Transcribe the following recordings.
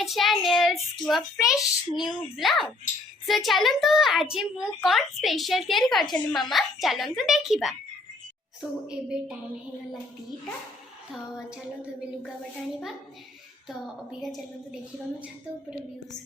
my channels to a fresh new vlog. So चलंतु आज मु कौन स्पेशल तैयारी करछन मामा चलंतु देखिबा. So एबे टाइम हे गला 2टा तो चलंतु एबे लुगा बटाणीबा तो अबिका चलंतु देखिबा म छत ऊपर व्यूज.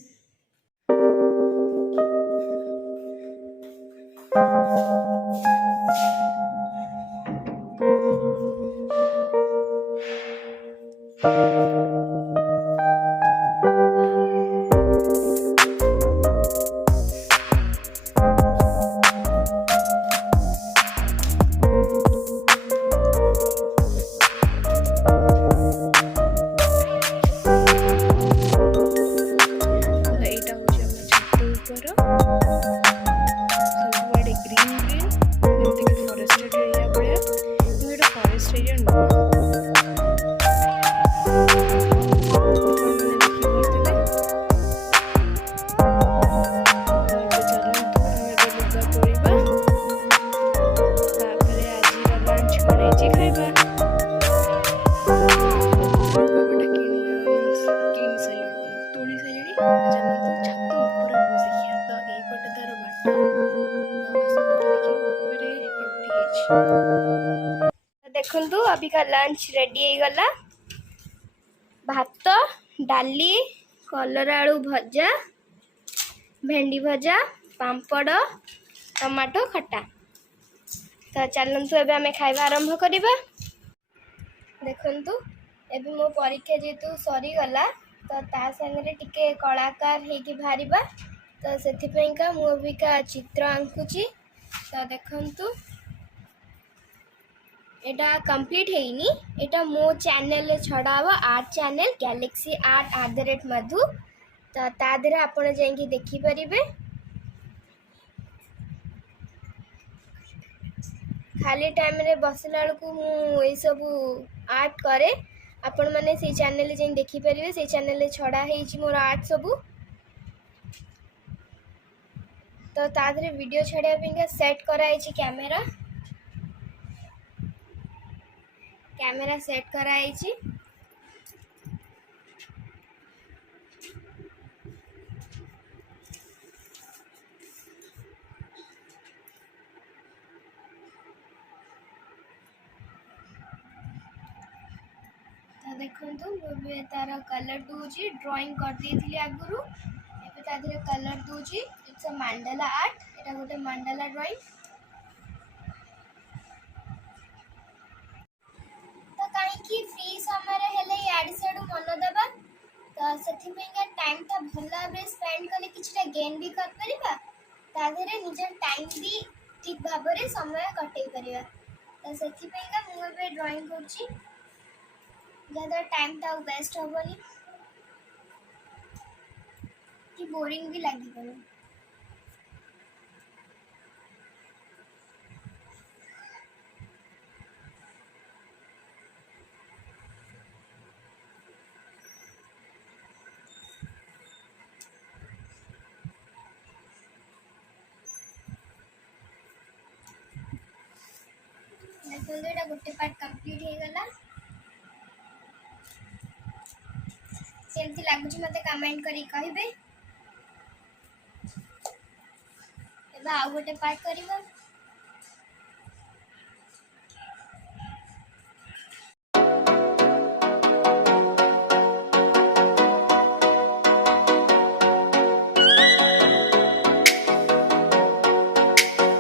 देखु अबिका लंच रेडी हो गला. भात डाली कलरा आलू भजा भेंडी भजा पांपड़ टमाटो खटा. तो चलतु एबे आमे खाइबा आरंभ करिबा. देखंतु एबे मो परीक्षा जेतु सरी गला तो ता संगे टिके कलाकार हेकी भारिबा तो सेथि पयका मो अबिका चित्र आंकुची. तो देखंतु एटा कंप्लीट हेनी एटा मो चैनल रे छड़ावा आर्ट चैनल गैलेक्सी आर्ट @मधु. तो ता देरे आपण जाइए देखि परिबे. खाली टाइम रे बसला को मु ए सब आर्ट करे आपण माने से चैनल रे जाइए देखि परिबे. से चैनल रे छड़ा हेची मोर आर्ट सब. तो ता देरे वीडियो छड़िया पिंगा सेट करा हेची कैमरा सेट कराई. तो देखंतु मुझे तार कलर दूची ड्राइंग कर दी थी आगुरु एबे ता धरे कलर दूची. It's a mandala art. एटा गोटे मंडाला ड्राइंग. तो काहे की फ्री समय रे हेले याड सेडु मन दबा तो सेथि पेंगा टाइम ता भला बे स्पेंड करले किछटा गेन भी कर परिबा. ता धरे निजर टाइम भी ठीक भाबरे समय कटै परिबा. तो सेथि पेंगा मु बे ड्राइंग करची ज्यादा टाइम ता वेस्ट होबनी कि बोरिंग भी लागी पड़े. देखो एटा गोटे पार्ट कंप्लीट हे गला. सेमती लागुची मते कमेंट करी कहिबे. एबा आ गोटे पार्ट करिबा.